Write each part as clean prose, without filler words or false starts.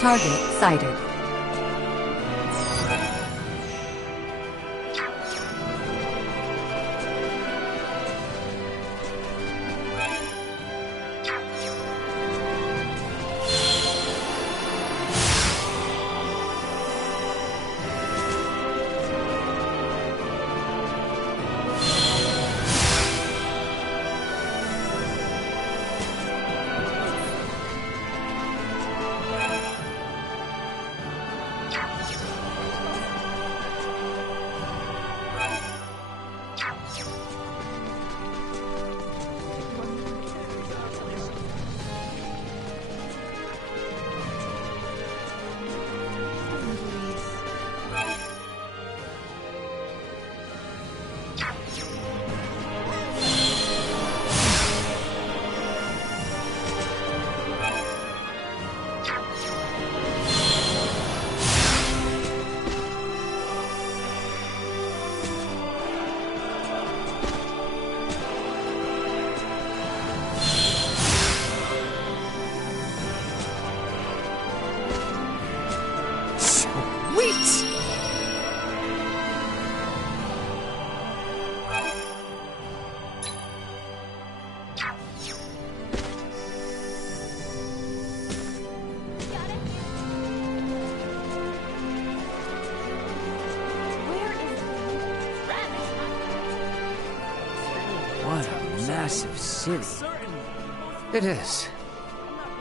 Target sighted. What a massive city. It is.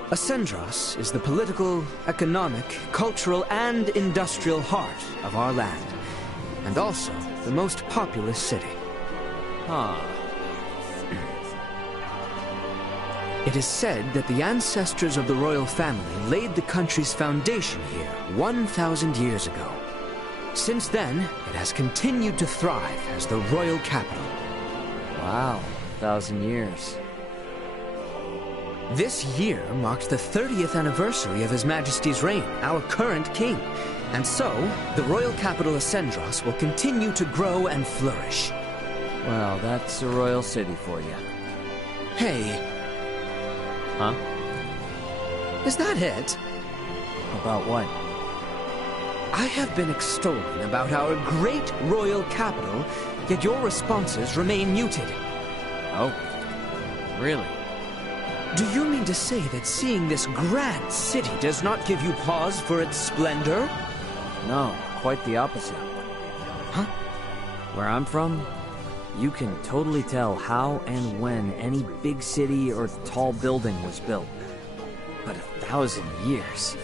Ascendros is the political, economic, cultural, and industrial heart of our land, and also the most populous city. Huh. It is said that the ancestors of the royal family laid the country's foundation here 1,000 years ago. Since then, it has continued to thrive as the royal capital. Wow, 1,000 years. This year marks the 30th anniversary of His Majesty's reign, our current king. And so, the royal capital Ascendros will continue to grow and flourish. Well, that's a royal city for you. Hey, Huh? is that it? About what? I have been extolling about our great royal capital, yet your responses remain muted. Oh, really? Do you mean to say that seeing this grand city does not give you pause for its splendor? No, quite the opposite. Huh? Where I'm from, you can totally tell how and when any big city or tall building was built. But 1,000 years?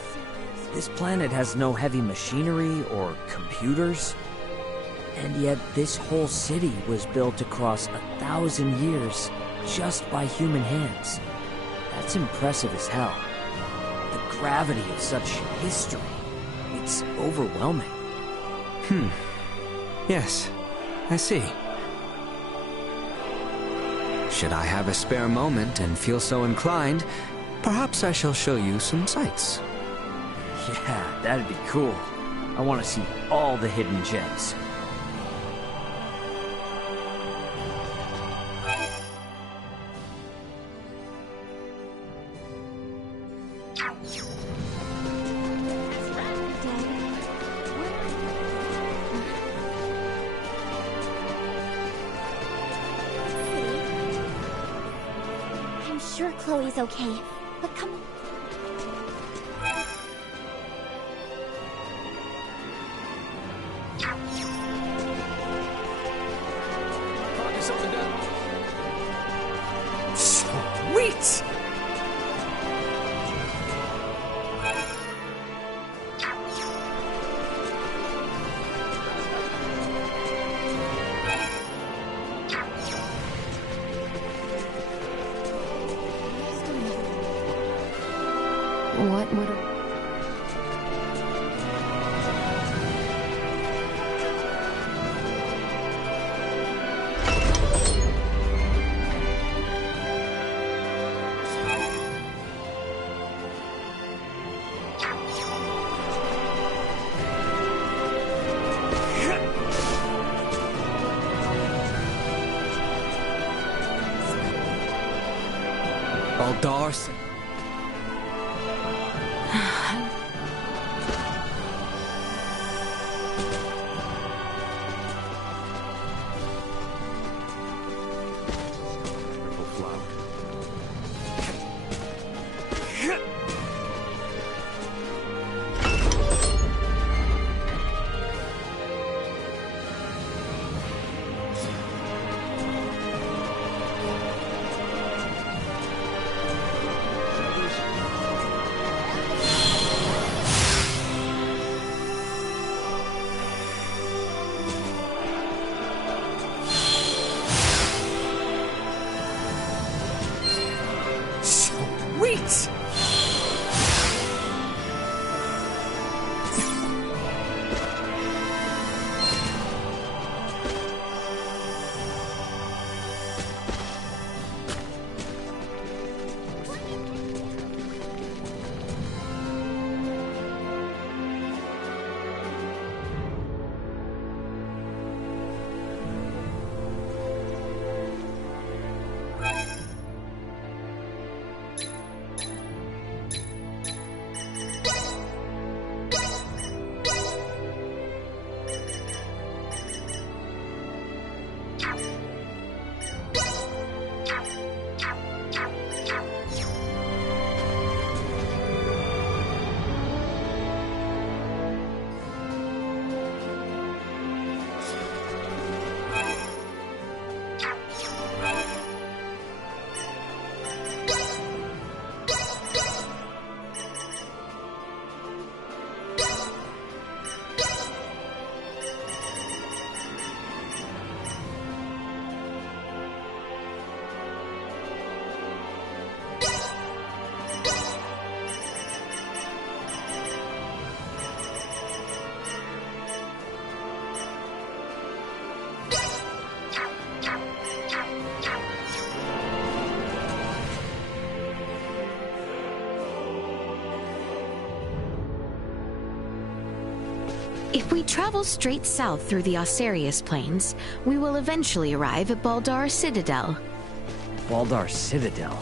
This planet has no heavy machinery or computers. And yet this whole city was built across 1,000 years just by human hands. That's impressive as hell. The gravity of such history, it's overwhelming. Yes, I see. Should I have a spare moment and feel so inclined, perhaps I shall show you some sights. Yeah, that'd be cool. I want to see all the hidden gems. I'm sure Chloe's okay, but come on. Sweet! What would a... Aldarson. we travel straight south through the Osarius Plains, we will eventually arrive at Baldar Citadel. Baldar Citadel.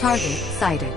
Target sighted.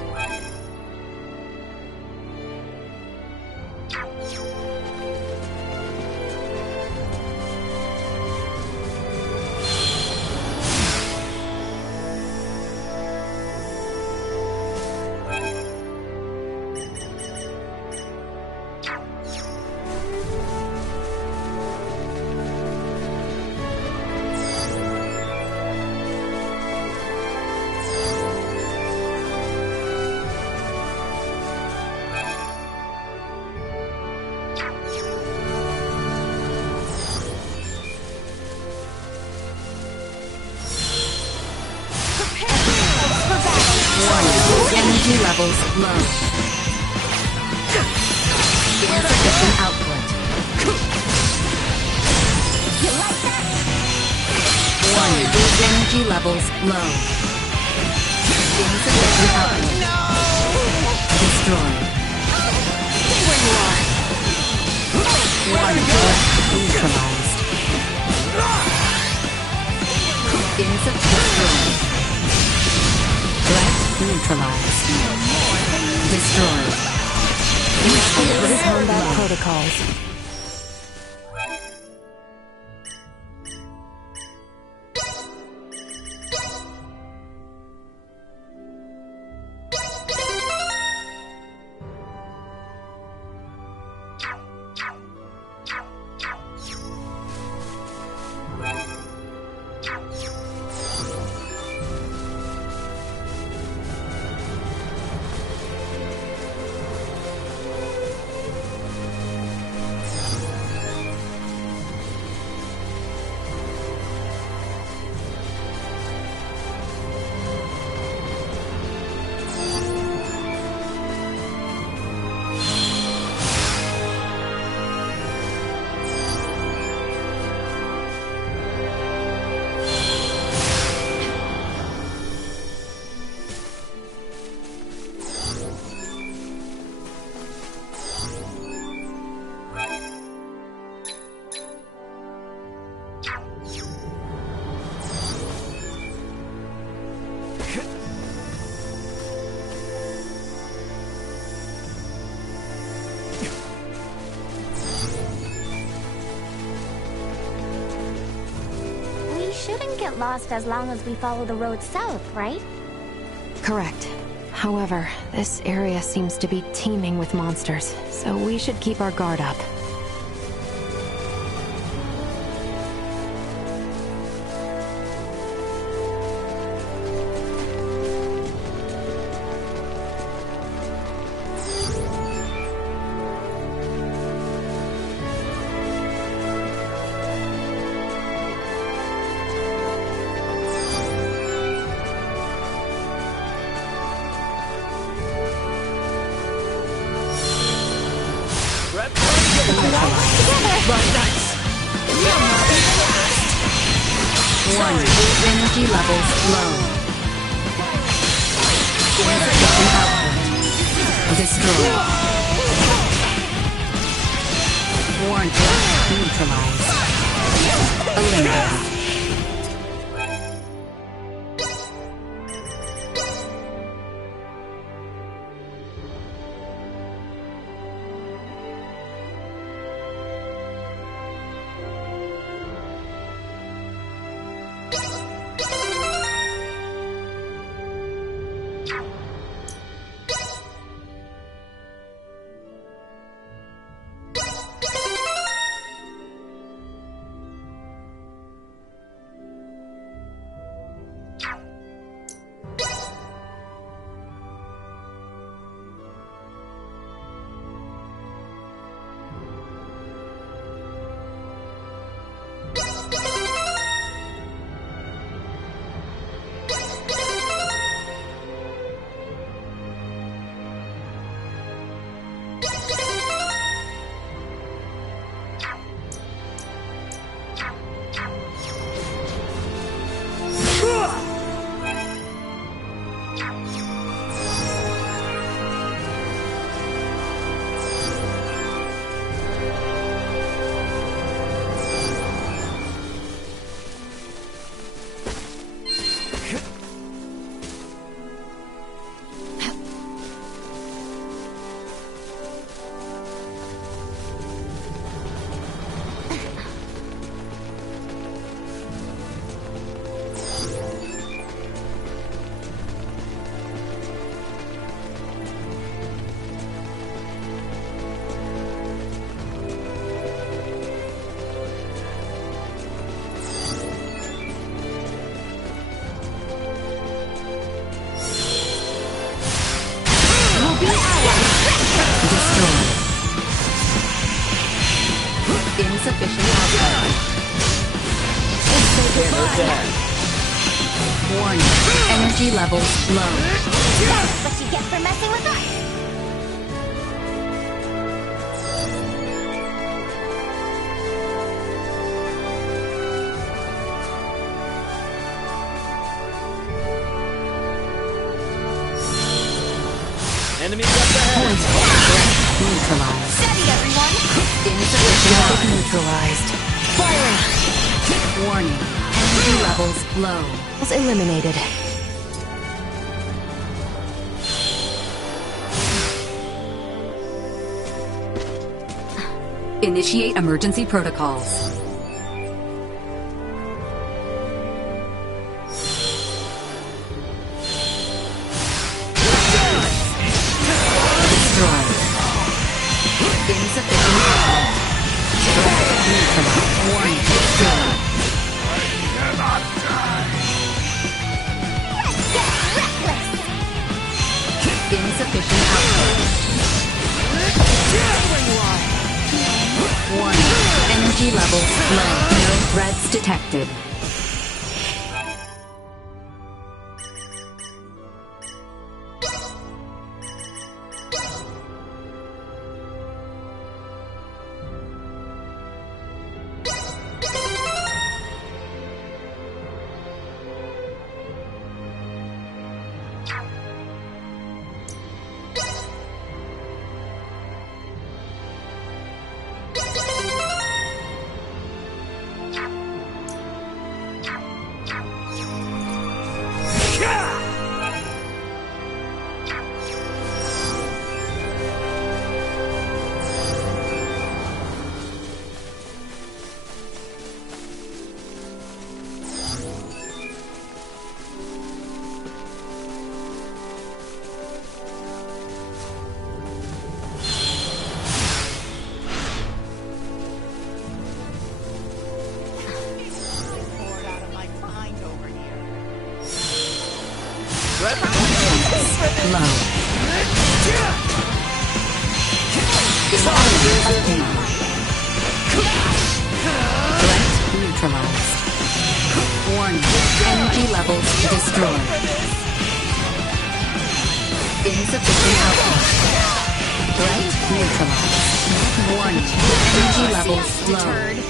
Energy levels low. Insufficient output. You like that? Energy levels low. Insufficient output. Destroyed. Where you are. Neutralized. Insufficient. Threat neutralized. Destroyed. Combat protocols. Get lost as long as we follow the road south, right? Correct. However, this area seems to be teeming with monsters, so we should keep our guard up. Energy levels low. Insufficient output. Destroyed. Warrant neutralized. Eliminated. Insufficient output. Warning. Energy levels low. That's what you get for messing with us! Enemies up ahead! Neutralized. Steady, everyone! Insufficient output. Neutralized. Warning. Energy levels low. Was eliminated. Initiate emergency protocols. Destroyed. Insufficient output. Neutralized. Warning. Destroyed. Insufficient output. Warning. Energy levels low. No threats detected. Low. Threat neutralized. Warning. Energy levels destroyed. Insufficient output. Threat neutralized. Warning. Energy levels low.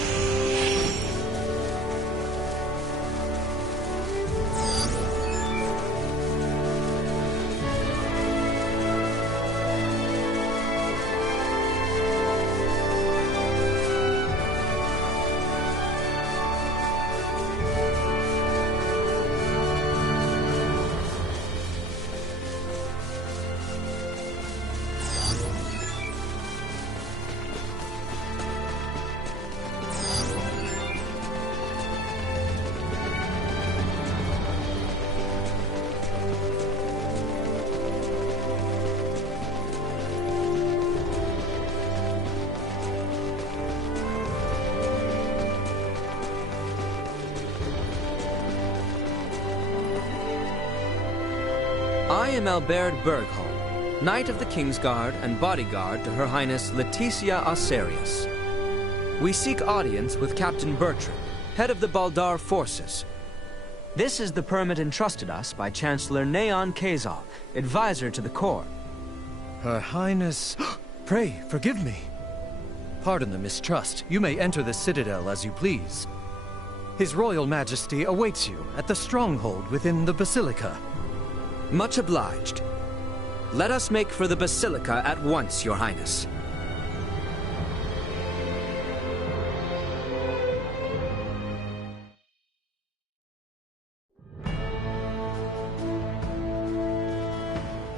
I am Albert Bergholm, Knight of the Kingsguard and bodyguard to Her Highness Leticia Osarius. We seek audience with Captain Bertram, head of the Baldar forces. This is the permit entrusted us by Chancellor Neon Kazal, advisor to the court. Her Highness... Pray, forgive me. Pardon the mistrust. You may enter the Citadel as you please. His Royal Majesty awaits you at the stronghold within the Basilica. Much obliged. Let us make for the Basilica at once, Your Highness.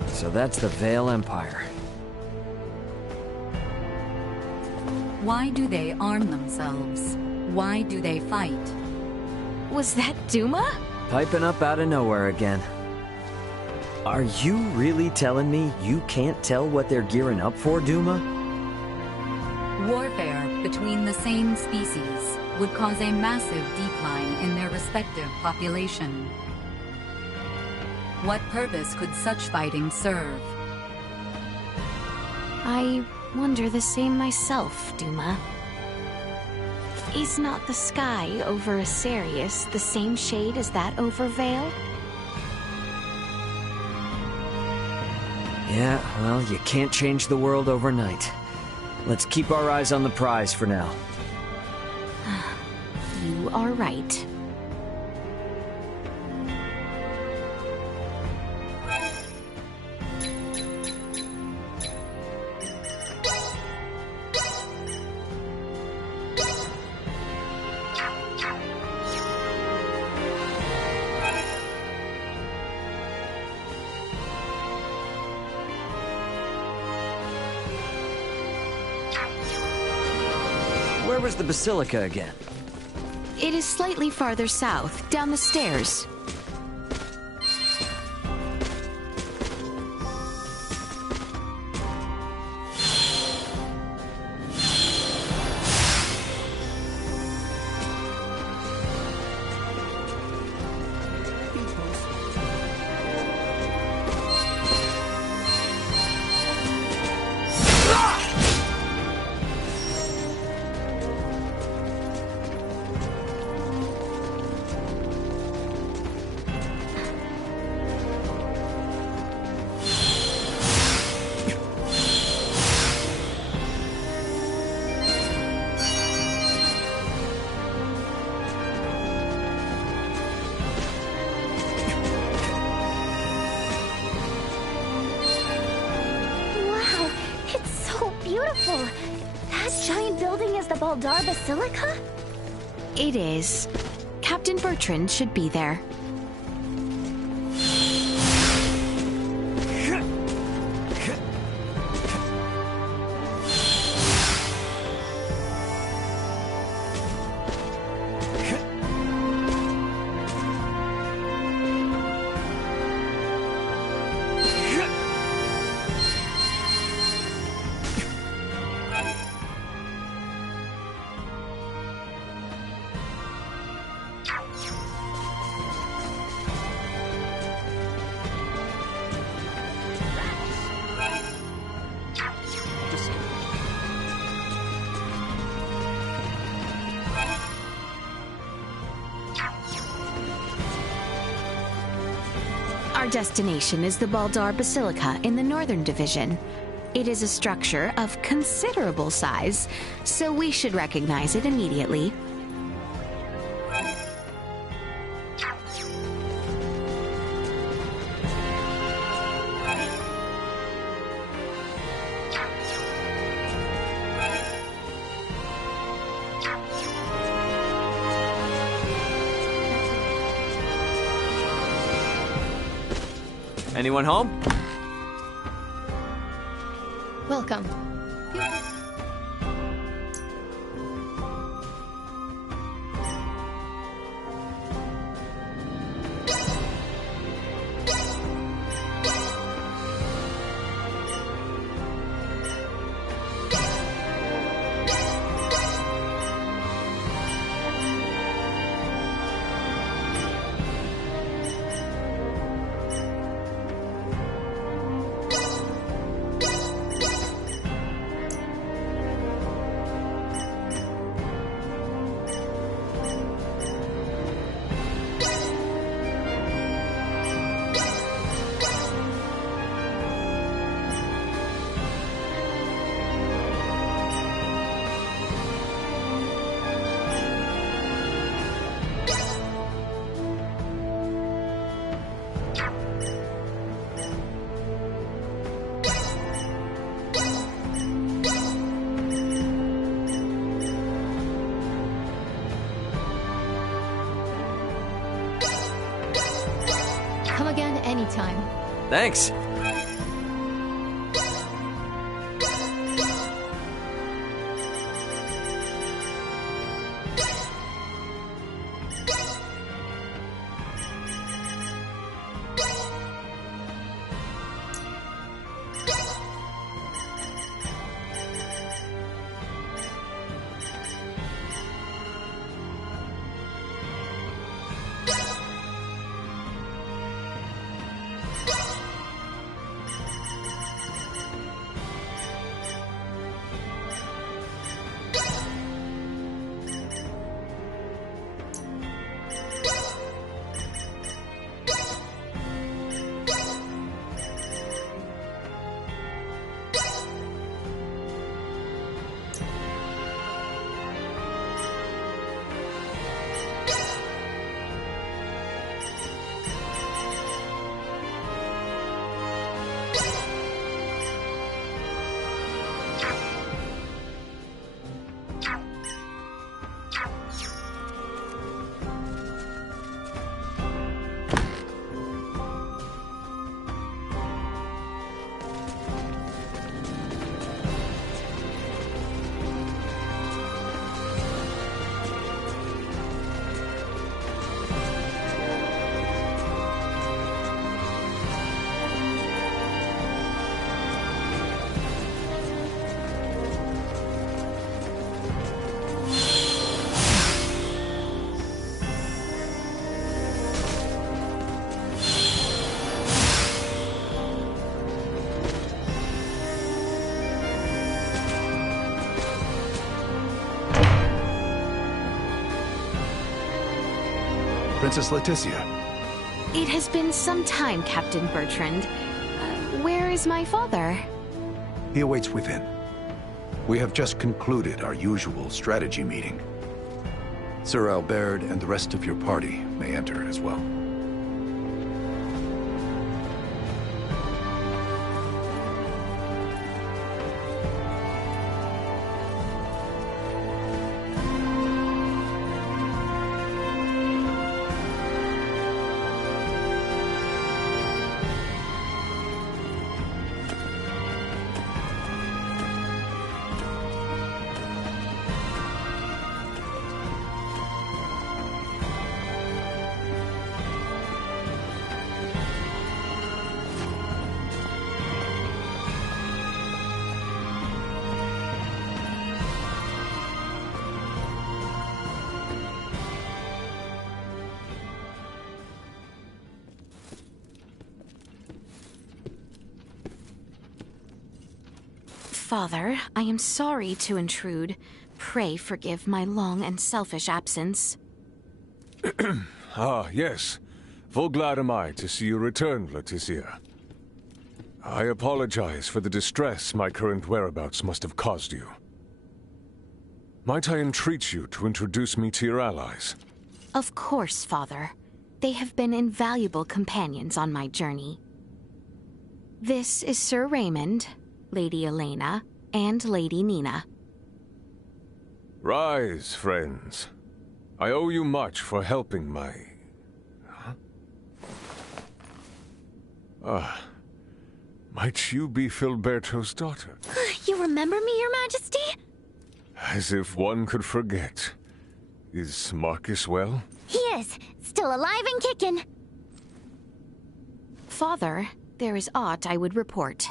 So that's the Vale Empire. Why do they arm themselves? Why do they fight? Was that Duma? Piping up out of nowhere again. Are you really telling me you can't tell what they're gearing up for, Duma? Warfare between the same species would cause a massive decline in their respective population. What purpose could such fighting serve? I wonder the same myself, Duma. Is not the sky over Asarius the same shade as that over Vale? Yeah, well, you can't change the world overnight. Let's keep our eyes on the prize for now. You are right. Where was the Basilica again? It is slightly farther south, down the stairs. Wow, it's so beautiful. That giant building is the Baldar Basilica? It is. Captain Bertrand should be there. Our destination is the Baldar Basilica in the Northern Division. It is a structure of considerable size, so we should recognize it immediately. Anyone home? Welcome. Come again anytime. Thanks. Princess Leticia. It has been some time, Captain Bertrand. Where is my father? He awaits within. We have just concluded our usual strategy meeting. Sir Albert and the rest of your party may enter as well. Father, I am sorry to intrude. Pray forgive my long and selfish absence. Ah, yes. Full glad am I to see you return, Leticia. I apologize for the distress my current whereabouts must have caused you. Might I entreat you to introduce me to your allies? Of course, Father. They have been invaluable companions on my journey. This is Sir Raymond, Lady Elena, and Lady Nina. Rise, friends. I owe you much for helping my... might you be Filberto's daughter? You remember me, Your Majesty? As if one could forget. Is Marcus well? He is, still alive and kicking. Father, there is aught I would report.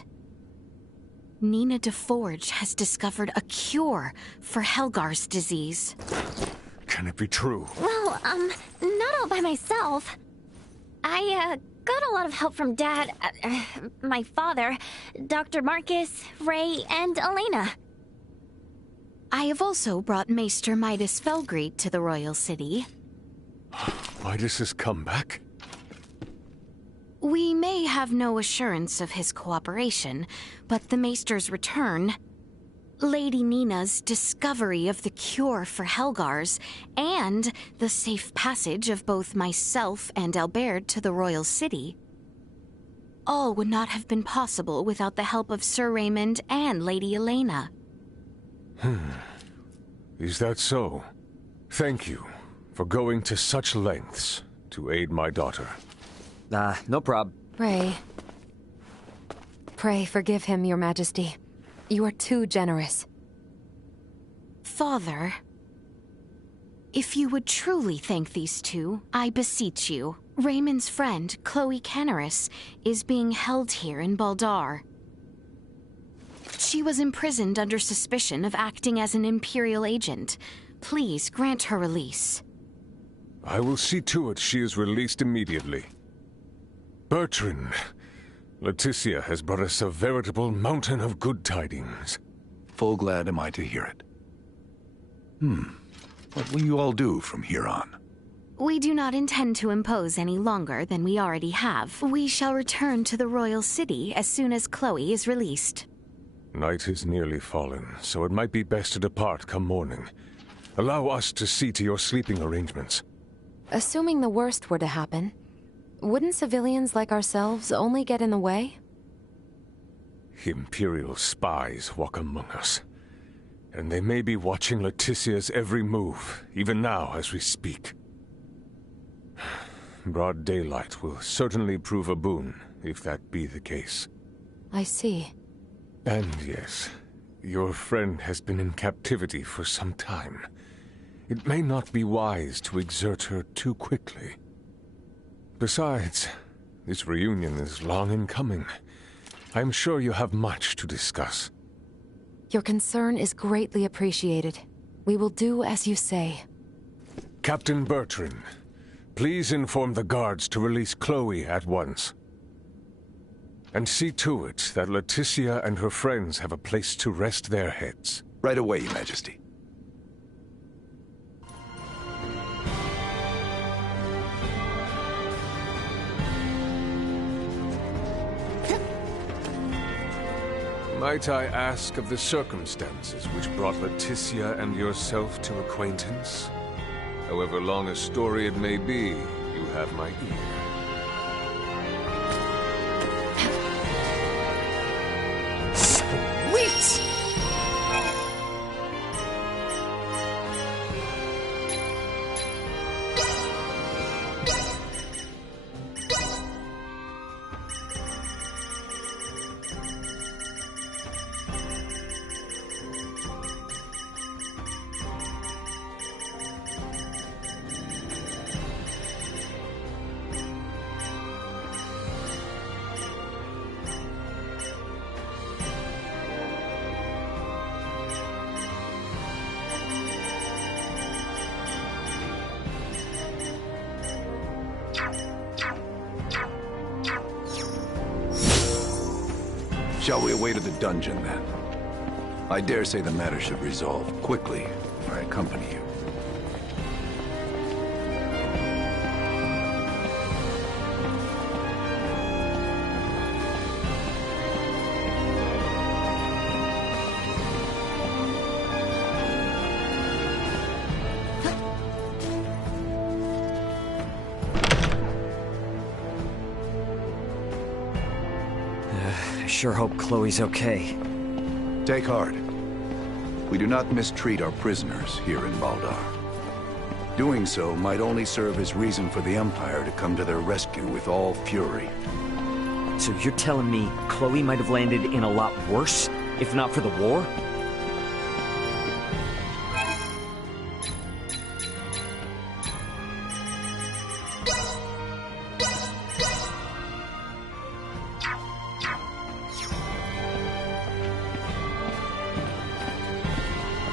Nina de Forge has discovered a cure for Helgar's disease. Can it be true? Well, not all by myself. I, got a lot of help from Dad, my father, Dr. Marcus, Ray, and Elena. I have also brought Maester Midas Felgreed to the Royal City. Midas has come back? We may have no assurance of his cooperation, but the Maester's return, Lady Nina's discovery of the cure for Helgar's, and the safe passage of both myself and Albert to the Royal City, all would not have been possible without the help of Sir Raymond and Lady Elena. Is that so? Thank you for going to such lengths to aid my daughter. No prob. Pray forgive him, Your Majesty. You are too generous. Father, if you would truly thank these two, I beseech you. Raymond's friend, Chloe Canaris, is being held here in Baldar. She was imprisoned under suspicion of acting as an Imperial agent. Please grant her release. I will see to it she is released immediately. Bertrand, Leticia has brought us a veritable mountain of good tidings. Full glad am I to hear it. What will you all do from here on? We do not intend to impose any longer than we already have. We shall return to the Royal City as soon as Chloe is released. Night is nearly fallen, so it might be best to depart come morning. Allow us to see to your sleeping arrangements. Assuming the worst were to happen, wouldn't civilians like ourselves only get in the way? Imperial spies walk among us. And they may be watching Leticia's every move, even now as we speak. Broad daylight will certainly prove a boon, if that be the case. I see. And yes, your friend has been in captivity for some time. It may not be wise to exert her too quickly. Besides, this reunion is long in coming. I am sure you have much to discuss. Your concern is greatly appreciated. We will do as you say. Captain Bertrand, please inform the guards to release Chloe at once. And see to it that Leticia and her friends have a place to rest their heads. Right away, Your Majesty. Might I ask of the circumstances which brought Leticia and yourself to acquaintance? However long a story it may be, you have my ear. Sweet! Shall we away to the dungeon, then? I dare say the matter should resolve quickly if I accompany you. I sure hope Chloe's okay. Take heart. We do not mistreat our prisoners here in Baldar. Doing so might only serve as reason for the Empire to come to their rescue with all fury. So you're telling me Chloe might have landed in a lot worse, if not for the war?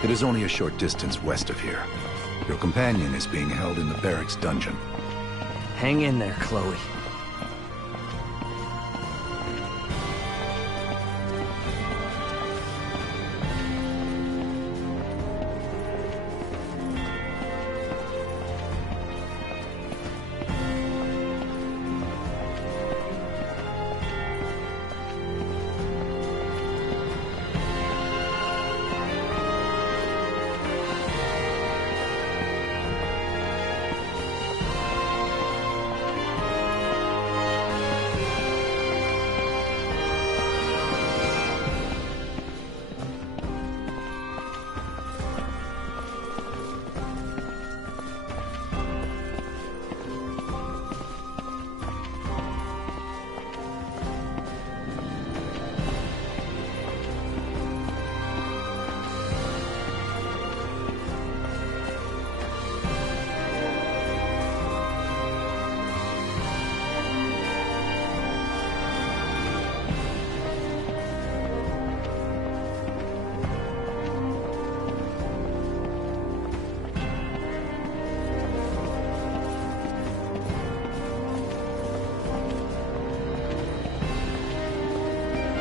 It is only a short distance west of here. Your companion is being held in the barracks dungeon. Hang in there, Chloe.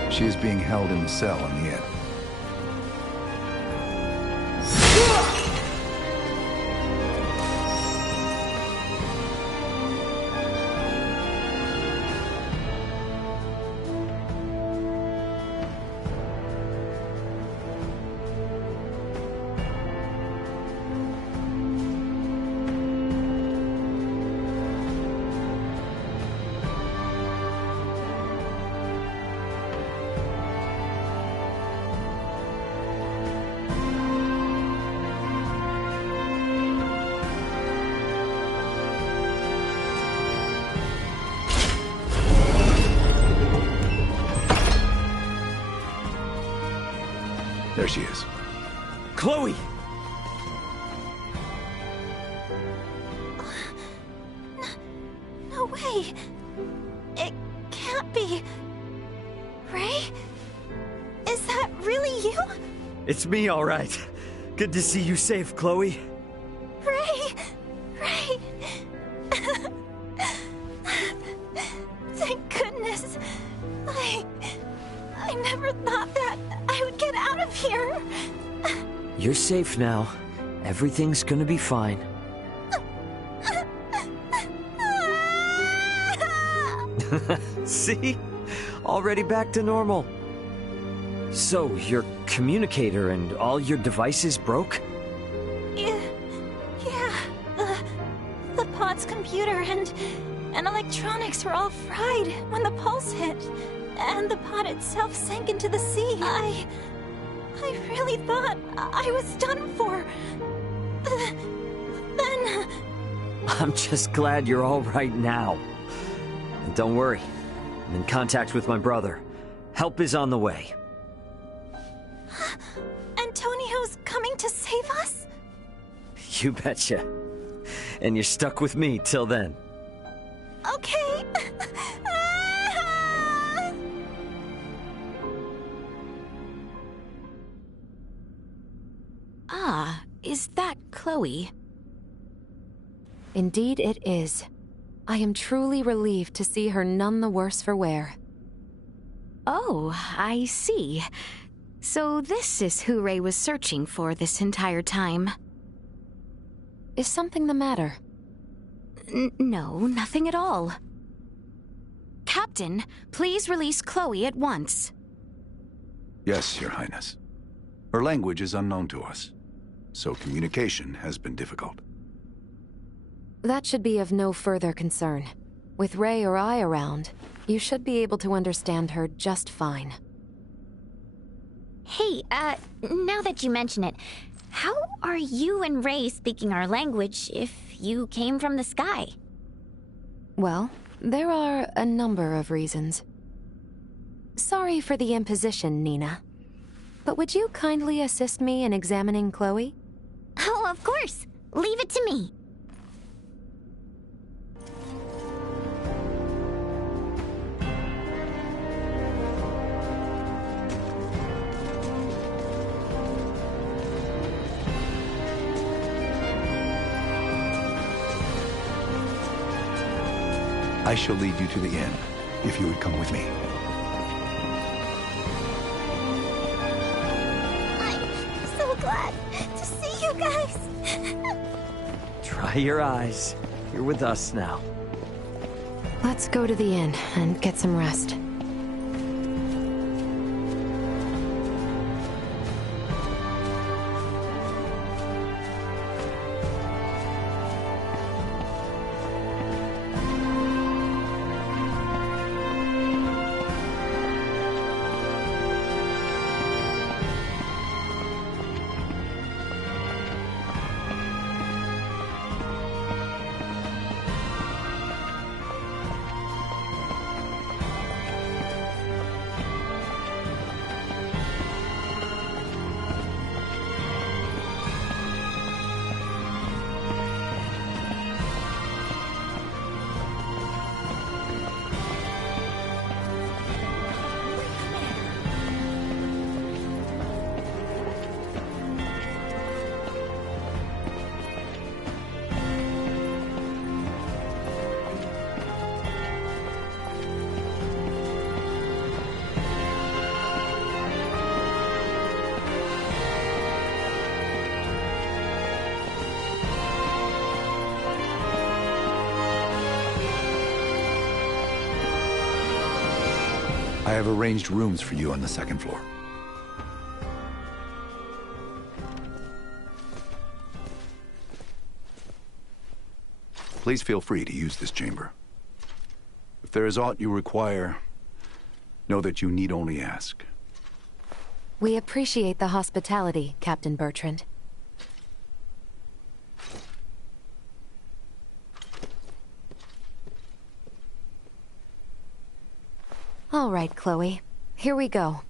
She is being held in the cell in the inn. There she is. Chloe! No way. It can't be. Ray? Is that really you? It's me, all right. Good to see you safe, Chloe. Ray! Ray! Thank goodness. I never thought that I would get out of here. You're safe now. Everything's gonna be fine. See? Already back to normal. So, your communicator and all your devices broke? Yeah. The pod's computer and electronics were all fried when the pulse hit. And the pod itself sank into the sea. I really thought I was done for. Then... I'm just glad you're all right now. And don't worry, I'm in contact with my brother. Help is on the way. Antonio's coming to save us? You betcha. And you're stuck with me till then. Okay. Ah, is that Chloe? Indeed it is. I am truly relieved to see her none the worse for wear. Oh, I see. So this is who Ray was searching for this entire time. Is something the matter? No, nothing at all. Captain, please release Chloe at once. Yes, Your Highness. Her language is unknown to us, so communication has been difficult. That should be of no further concern. With Ray or I around, you should be able to understand her just fine. Hey, now that you mention it, how are you and Ray speaking our language if you came from the sky? Well, there are a number of reasons. Sorry for the imposition, Nina. But would you kindly assist me in examining Chloe? Oh, of course. Leave it to me. I shall lead you to the inn, if you would come with me. I'm so glad to see you guys. Dry your eyes. You're with us now. Let's go to the inn and get some rest. I have arranged rooms for you on the second floor. Please feel free to use this chamber. If there is aught you require, know that you need only ask. We appreciate the hospitality, Captain Bertrand. All right, Chloe. Here we go.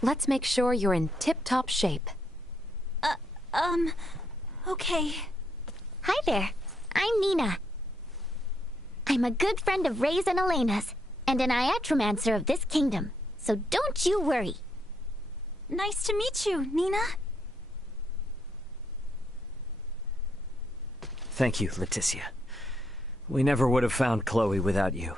Let's make sure you're in tip-top shape. Okay. Hi there. I'm Nina. I'm a good friend of Ray's and Elena's, and an iatromancer of this kingdom, so don't you worry. Nice to meet you, Nina. Thank you, Leticia. We never would have found Chloe without you.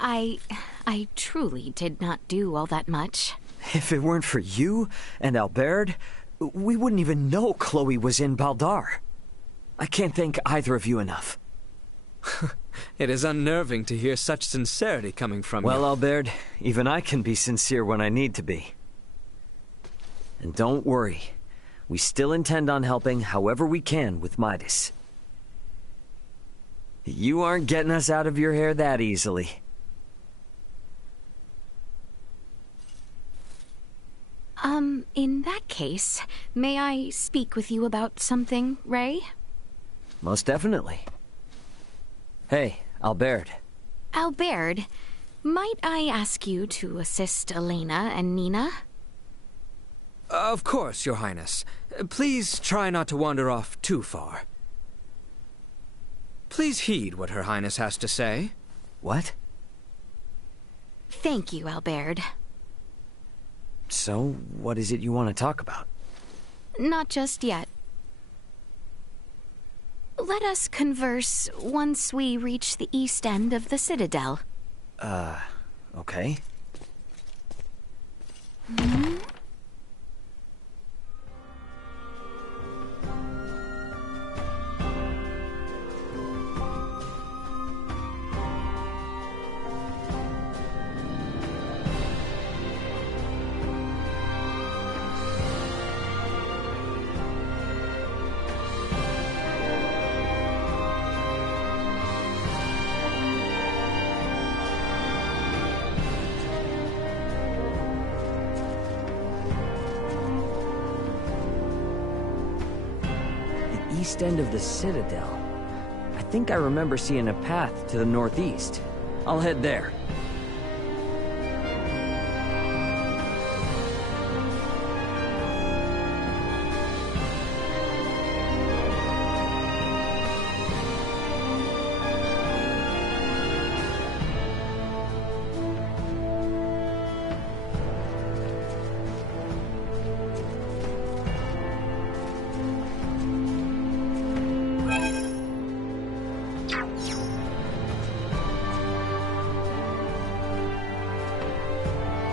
I truly did not do all that much. If it weren't for you and Albert, we wouldn't even know Chloe was in Baldar. I can't thank either of you enough. It is unnerving to hear such sincerity coming from you. Well, Albert, even I can be sincere when I need to be. And don't worry. We still intend on helping however we can with Midas. You aren't getting us out of your hair that easily. In that case, may I speak with you about something, Ray? Most definitely. Hey, Albert. Albert, might I ask you to assist Elena and Nina? Of course, Your Highness. Please try not to wander off too far. Please heed what Her Highness has to say. What? Thank you, Albert. So, what is it you want to talk about? Not just yet. Let us converse once we reach the east end of the Citadel. Okay. East end of the Citadel. I think I remember seeing a path to the northeast. I'll head there.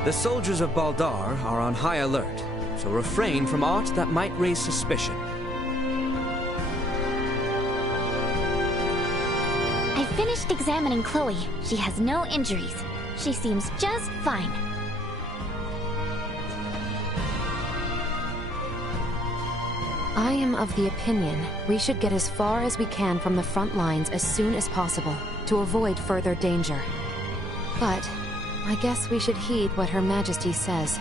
The soldiers of Baldar are on high alert, so refrain from aught that might raise suspicion. I finished examining Chloe. She has no injuries. She seems just fine. I am of the opinion we should get as far as we can from the front lines as soon as possible to avoid further danger. But I guess we should heed what Her Majesty says.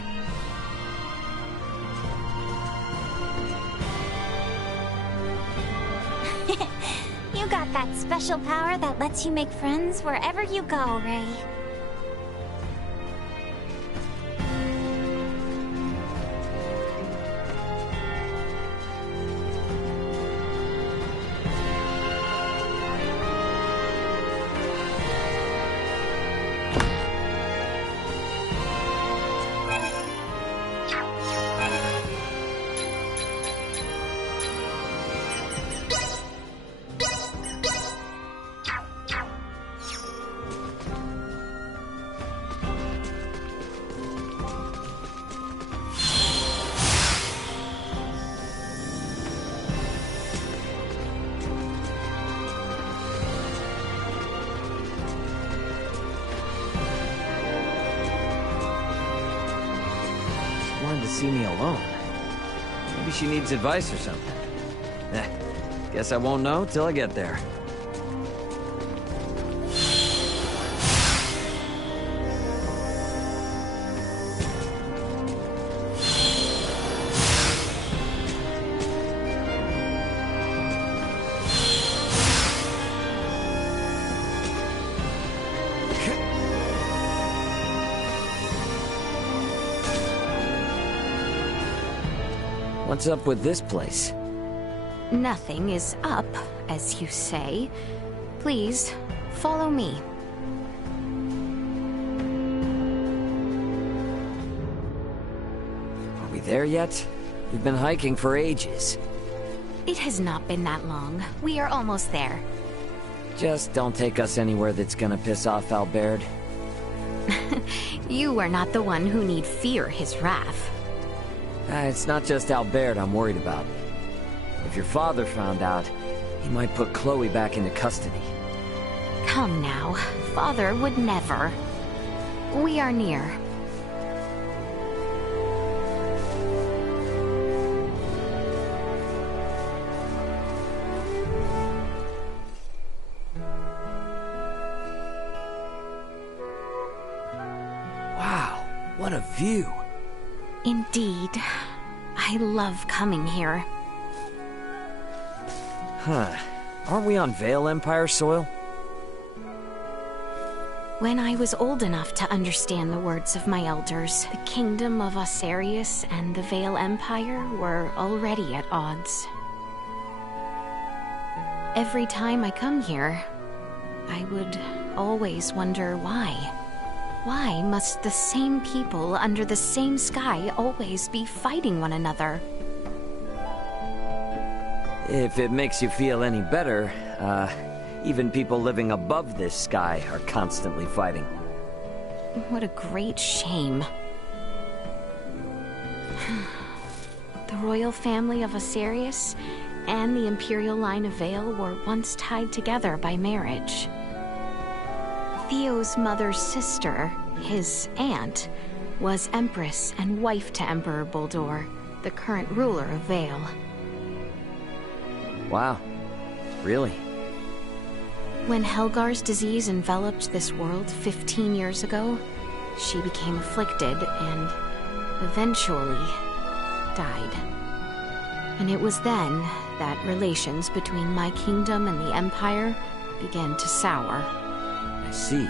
You got that special power that lets you make friends wherever you go, Ray. To see me alone. Maybe she needs advice or something. Guess I won't know till I get there. What's up with this place? Nothing is up, as you say. Please, follow me. Are we there yet? We've been hiking for ages. It has not been that long. We are almost there. Just don't take us anywhere that's gonna piss off Albert. You are not the one who need fear his wrath. It's not just Albert I'm worried about. If your father found out, he might put Chloe back into custody. Come now, Father would never. We are near. What a view. Indeed. I love coming here. Huh. Aren't we on Vale Empire soil? When I was old enough to understand the words of my elders, the kingdom of Osarius and the Vale Empire were already at odds. Every time I come here, I would always wonder why. Why must the same people under the same sky always be fighting one another? If it makes you feel any better, even people living above this sky are constantly fighting. What a great shame. The royal family of Osarius and the imperial line of Vale were once tied together by marriage. Theo's mother's sister, his aunt, was Empress and wife to Emperor Boldor, the current ruler of Vale. Wow. Really? When Helgar's disease enveloped this world 15 years ago, she became afflicted and eventually died. And it was then that relations between my kingdom and the Empire began to sour. I see.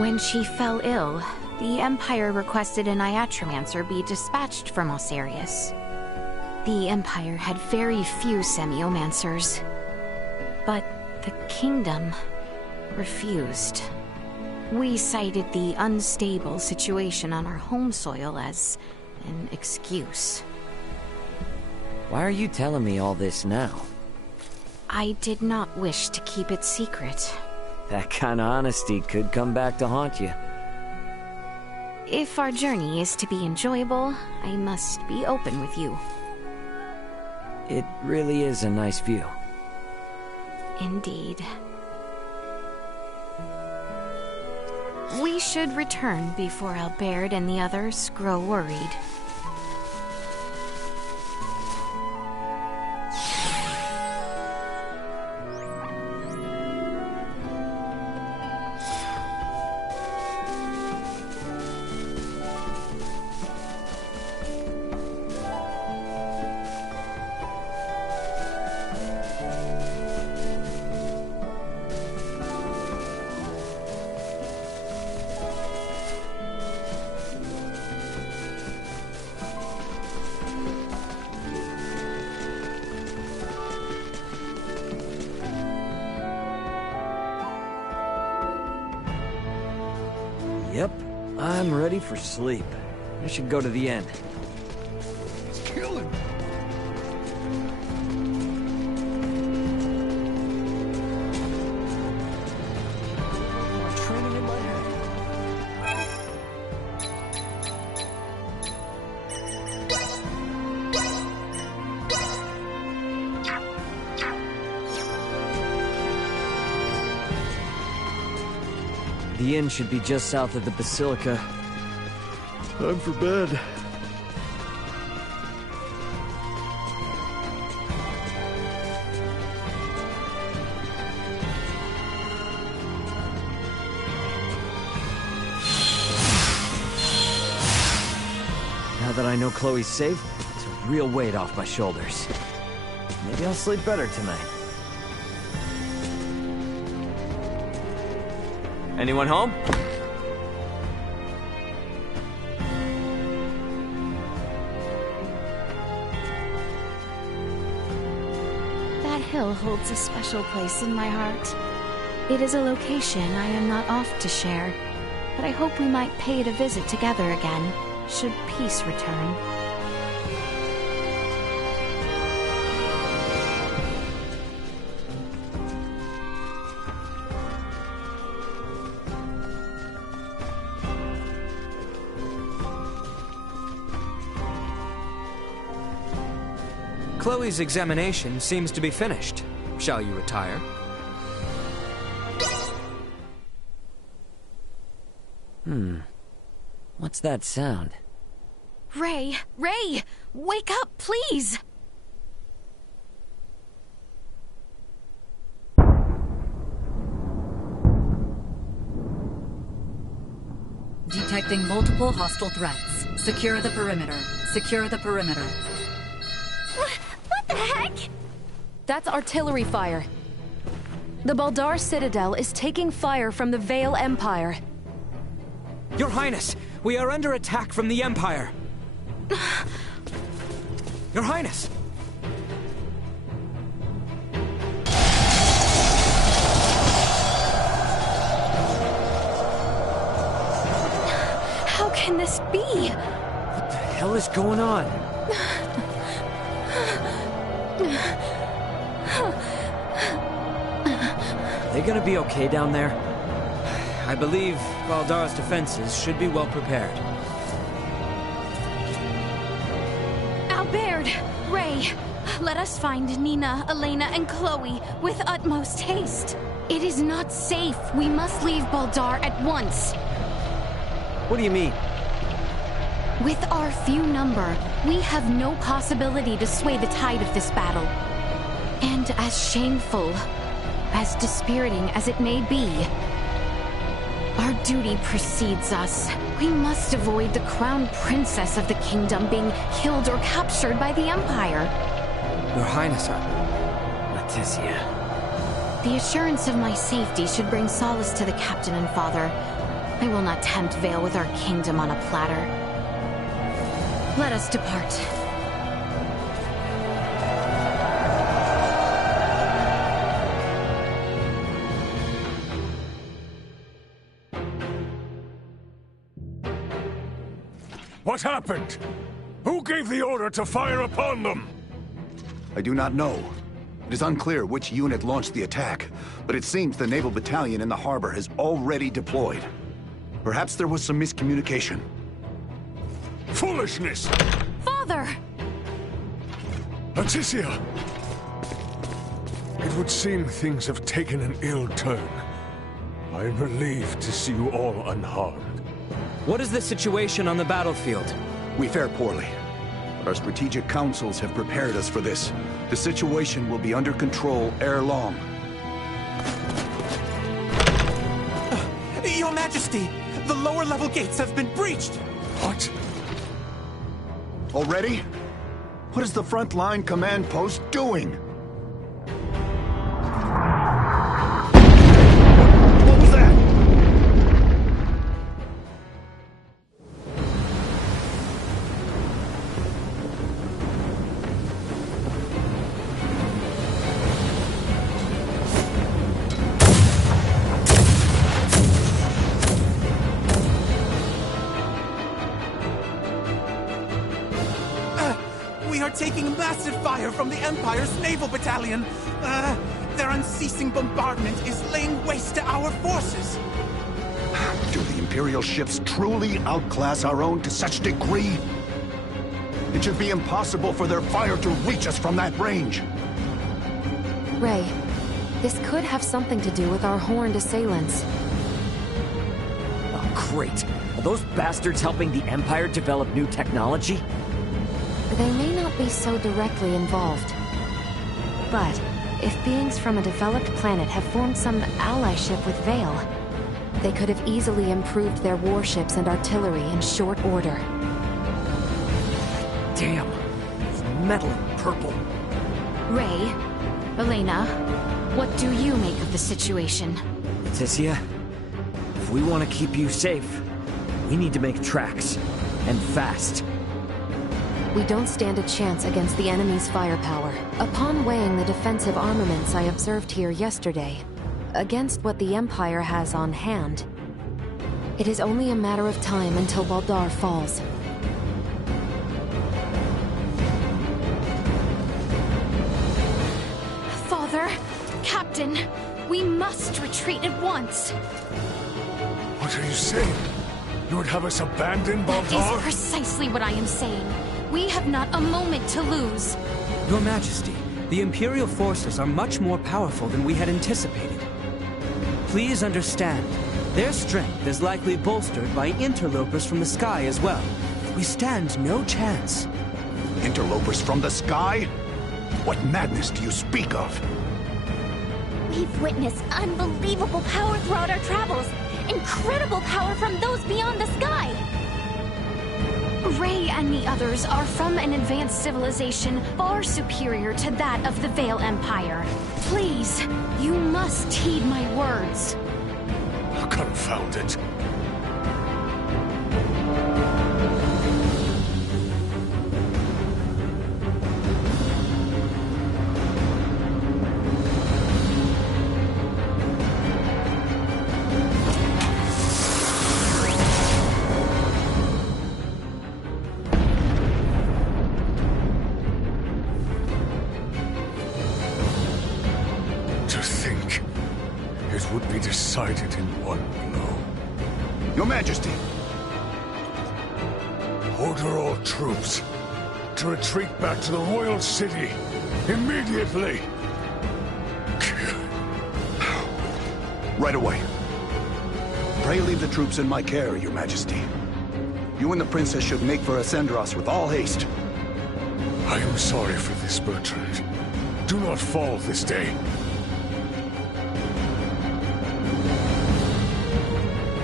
When she fell ill, the Empire requested an Iatromancer be dispatched from Osarius. The Empire had very few Semiomancers, but the kingdom refused. We cited the unstable situation on our home soil as an excuse. Why are you telling me all this now? I did not wish to keep it secret. That kind of honesty could come back to haunt you. If our journey is to be enjoyable, I must be open with you. It really is a nice view. Indeed. We should return before Albert and the others grow worried. Yep, I'm ready for sleep. I should go to the inn. It's killing me. I'm training in my head. The inn should be just south of the Basilica. Time for bed. Now that I know Chloe's safe, it's a real weight off my shoulders. Maybe I'll sleep better tonight. Anyone home? That hill holds a special place in my heart. It is a location I am not oft to share, but I hope we might pay it a visit together again, should peace return. Chloe's examination seems to be finished. Shall you retire? What's that sound? Ray! Ray! Wake up, please! Detecting multiple hostile threats. Secure the perimeter. Secure the perimeter. What the heck? That's artillery fire. The Baldar Citadel is taking fire from the Vale Empire. Your Highness, we are under attack from the Empire. Your Highness! How can this be? What the hell is going on? Are they gonna be okay down there? I believe Baldar's defenses should be well prepared. Albert! Ray! Let us find Nina, Elena, and Chloe with utmost haste. It is not safe. We must leave Baldar at once. What do you mean? With our few number, we have no possibility to sway the tide of this battle. And as shameful, as dispiriting as it may be, our duty precedes us. We must avoid the crown princess of the kingdom being killed or captured by the Empire. Your Highness, Leticia. The assurance of my safety should bring solace to the captain and father. I will not tempt Vale with our kingdom on a platter. Let us depart. What happened? Who gave the order to fire upon them? I do not know. It is unclear which unit launched the attack, but it seems the naval battalion in the harbor has already deployed. Perhaps there was some miscommunication. Foolishness! Father! Leticia! It would seem things have taken an ill turn. I am relieved to see you all unharmed. what is the situation on the battlefield? We fare poorly, but our strategic councils have prepared us for this. The situation will be under control ere long. Your Majesty, the lower level gates have been breached! What? Already? What is the front line command post doing? What was that? We are taking massive fire from the Empire's naval battalion. Their unceasing bombardment is laying waste to our forces. Do the Imperial ships truly outclass our own to such degree? It should be impossible for their fire to reach us from that range. Ray, this could have something to do with our horned assailants. Oh, great. Are those bastards helping the Empire develop new technology? They may not be so directly involved. But if beings from a developed planet have formed some allyship with Vale, they could have easily improved their warships and artillery in short order. Damn. It's metal and purple. Ray, Elena, what do you make of the situation? Leticia, if we want to keep you safe, we need to make tracks. And fast. We don't stand a chance against the enemy's firepower. Upon weighing the defensive armaments I observed here yesterday, against what the Empire has on hand, it is only a matter of time until Baldar falls. Father, Captain, we must retreat at once. What are you saying? You would have us abandon That Baldar? is precisely what I am saying. We have not a moment to lose. Your Majesty, the Imperial forces are much more powerful than we had anticipated. Please understand, their strength is likely bolstered by interlopers from the sky as well. We stand no chance. Interlopers from the sky? What madness do you speak of? We've witnessed unbelievable power throughout our travels, incredible power from those beyond the sky! Ray and the others are from an advanced civilization far superior to that of the Vale Empire. Please, you must heed my words. Confound it. Would be decided in one blow. Your Majesty! Order all troops to retreat back to the royal city immediately. Right away. Pray leave the troops in my care, Your Majesty. You and the princess should make for Ascendros with all haste. I am sorry for this, Bertrand. Do not fall this day.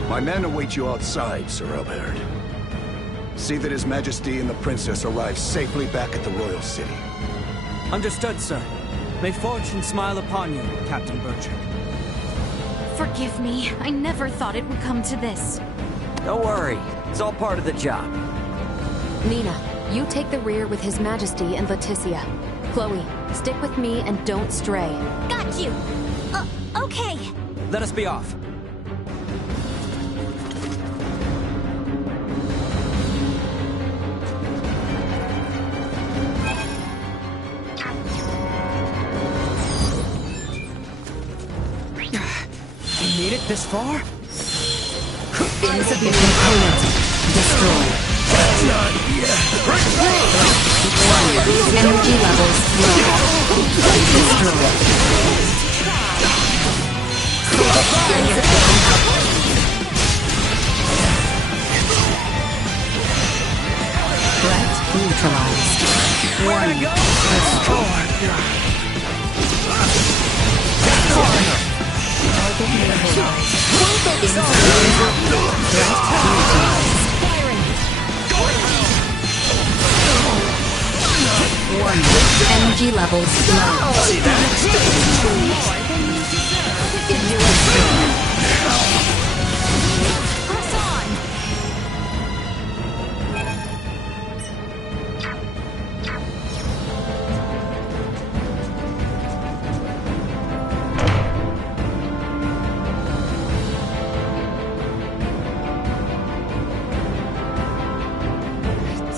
My men await you outside, Sir Albert. See that His Majesty and the Princess arrive safely back at the Royal City. Understood, sir. May fortune smile upon you, Captain Bertrand. Forgive me. I never thought it would come to this. Don't worry. It's all part of the job. Nina, you take the rear with His Majesty and Leticia. Chloe, stick with me and don't stray. Got you! Okay. Let us be off. Made it this far? Insufficient component destroyed. Energy levels low. Destroyed. Threat neutralized. One destroyed. Target neutralized. One. Energy levels low. Press on!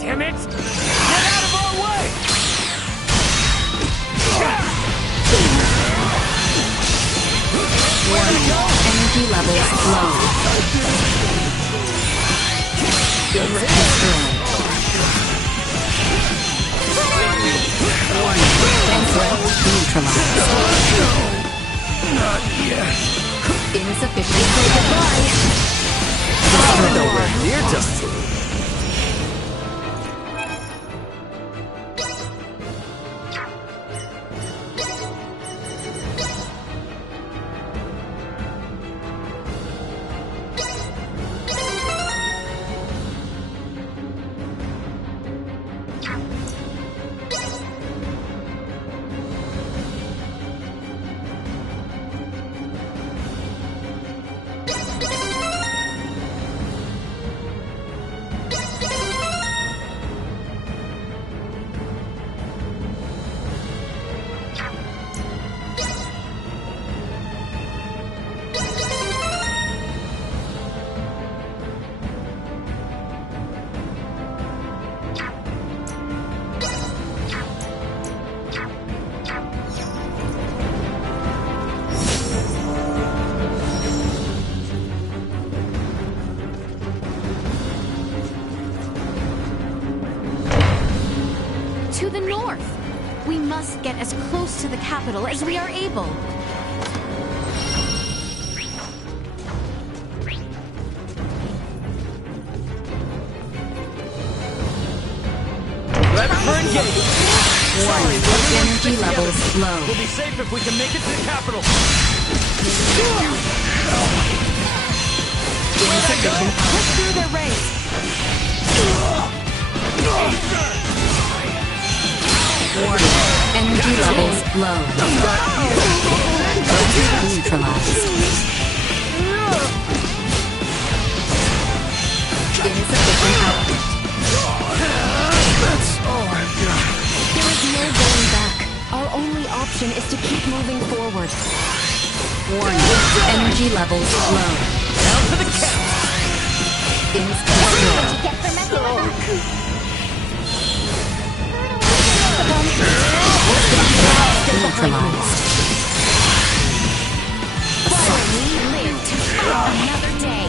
Damn it! Get out of our way! Energy levels low. Destroyed. Threat neutralized. Not yet. Insufficient. Nowhere near done. To the north! We must get as close to the capital as we are able. Let's bring it! One. Energy levels low. We'll be safe if we can make it to the capital. Insufficient. Push through their ranks. Warning. Energy levels low. Neutralized. Insufficient output. That's all I've got. There is no going back. Our only option is to keep moving forward. Warning. Energy levels low. Down to the count! Destroyed. Get for messing with us. Neutralized. We live to fight another day.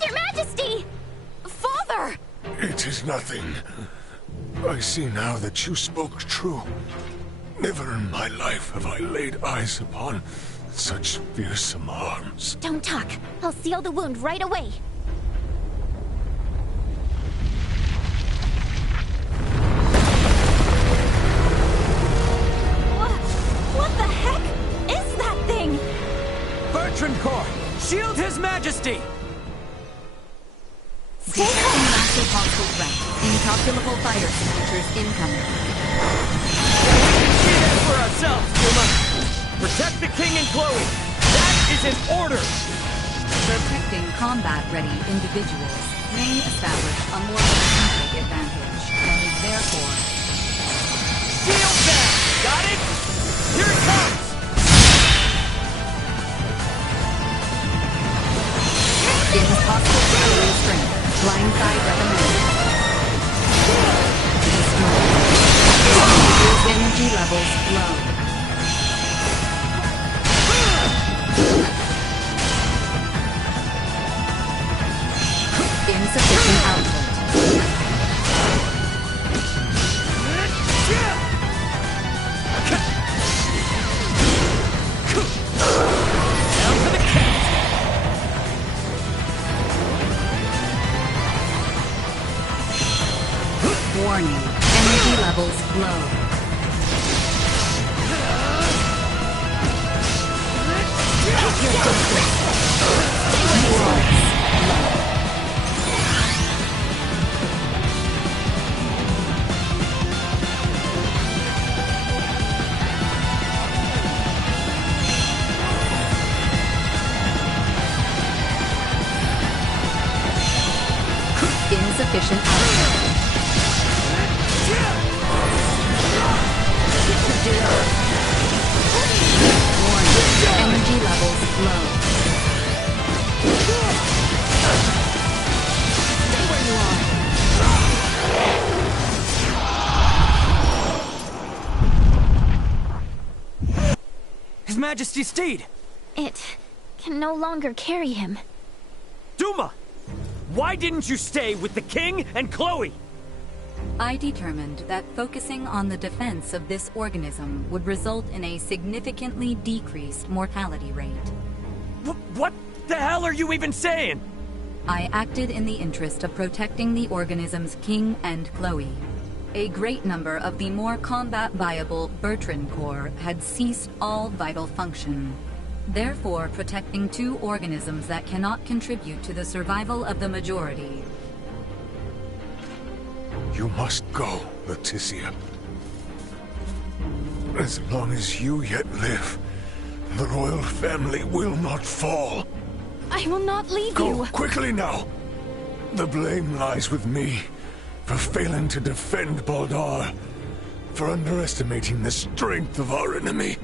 Your Majesty! Father! It is nothing. I see now that you spoke true. Never in my life have I laid eyes upon such fearsome arms. Don't talk. I'll seal the wound right away. What the heck is that thing? Bertrand Core! Shield His Majesty! Stay home! Massive hostile threat. Incalculable fire signatures incoming. See that for ourselves, Duma! Protect the King and Chloe! That is an order! Protecting combat-ready individuals may establish a more strategic advantage, and therefore... Shield them! Got it? Here it comes! Impossible battery strength. Blindside recommended. Destroyed. Energy levels low. Insufficient output. Down to the count! Warning. Energy levels low. Insufficient output. Warning. Energy levels low. Stay where you are. His Majesty's steed! It can no longer carry him. Duma! Why didn't you stay with the King and Chloe? I determined that focusing on the defense of this organism would result in a significantly decreased mortality rate. What the hell are you even saying? I acted in the interest of protecting the organism's King and Chloe. A great number of the more combat-viable Bertrand Core had ceased all vital function. Therefore, protecting two organisms that cannot contribute to the survival of the majority. You must go, Leticia. As long as you yet live, the royal family will not fall. I will not leave Go you. quickly now. The blame lies with me for failing to defend Baldar, for underestimating the strength of our enemy.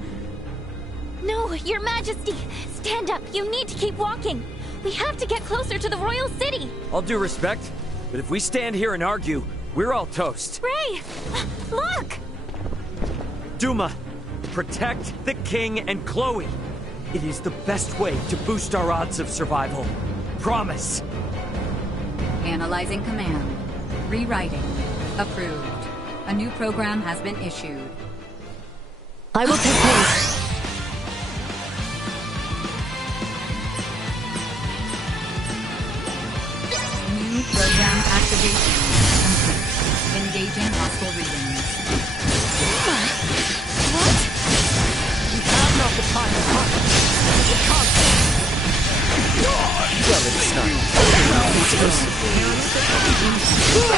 No, Your Majesty! Stand up! You need to keep walking! We have to get closer to the royal city! All due respect, But if we stand here and argue, we're all toast. Ray! Look! Duma, protect the king and Chloe. It is the best way to boost our odds of survival. Promise. Analyzing command. Rewriting. Approved. A new program has been issued. I will take place. New program activation complete. Engaging hostile readings. What? We have not the time to hunt. It comes. Well, it's not.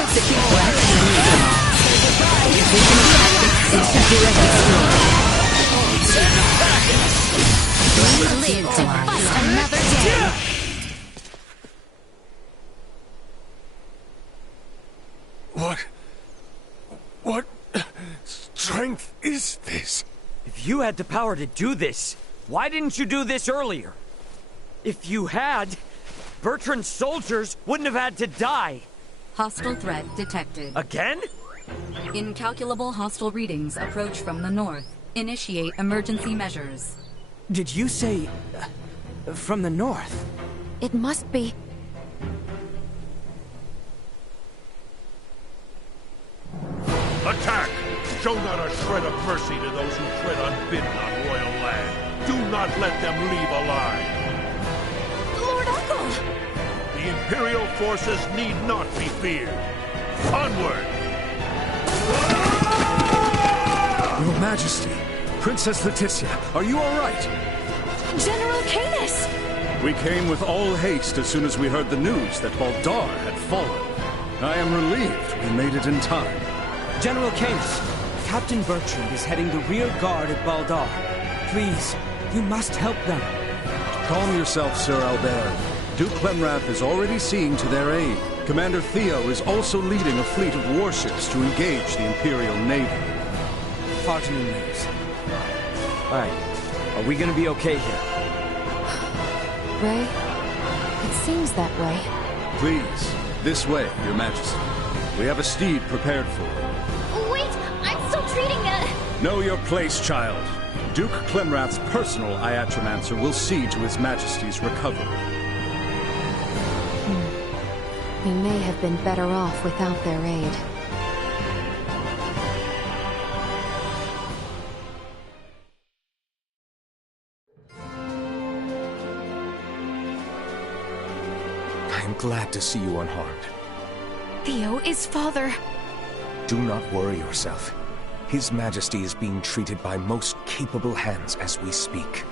Execute threat. Instant direct We live to bust another day. What strength is this? If you had the power to do this, why didn't you do this earlier? If you had, Bertrand's soldiers wouldn't have had to die. Hostile threat detected. Again? Incalculable hostile readings approach from the north. Initiate emergency measures. Did you say... from the north? It must be... Attack! Show not a shred of mercy to those who tread unbidden on royal land. Do not let them leave alive. Lord Uncle! The Imperial forces need not be feared. Onward! Your Majesty, Princess Leticia, are you all right? General Canis! We came with all haste as soon as we heard the news that Baldar had fallen. I am relieved we made it in time. General Canis, Captain Bertrand is heading the rear guard at Baldar. Please, you must help them. Calm yourself, Sir Albert. Duke Clemrath is already seeing to their aid. Commander Theo is also leading a fleet of warships to engage the Imperial Navy. Heartening news. Alright, are we gonna be okay here? Ray? It seems that way. Please, this way, Your Majesty. We have a steed prepared for you. Wait, I'm still treating Know your place, child. Duke Clemrath's personal Iatromancer will see to His Majesty's recovery. We may have been better off without their aid. I am glad to see you unharmed. Theo is father. Do not worry yourself. His Majesty is being treated by most capable hands as we speak.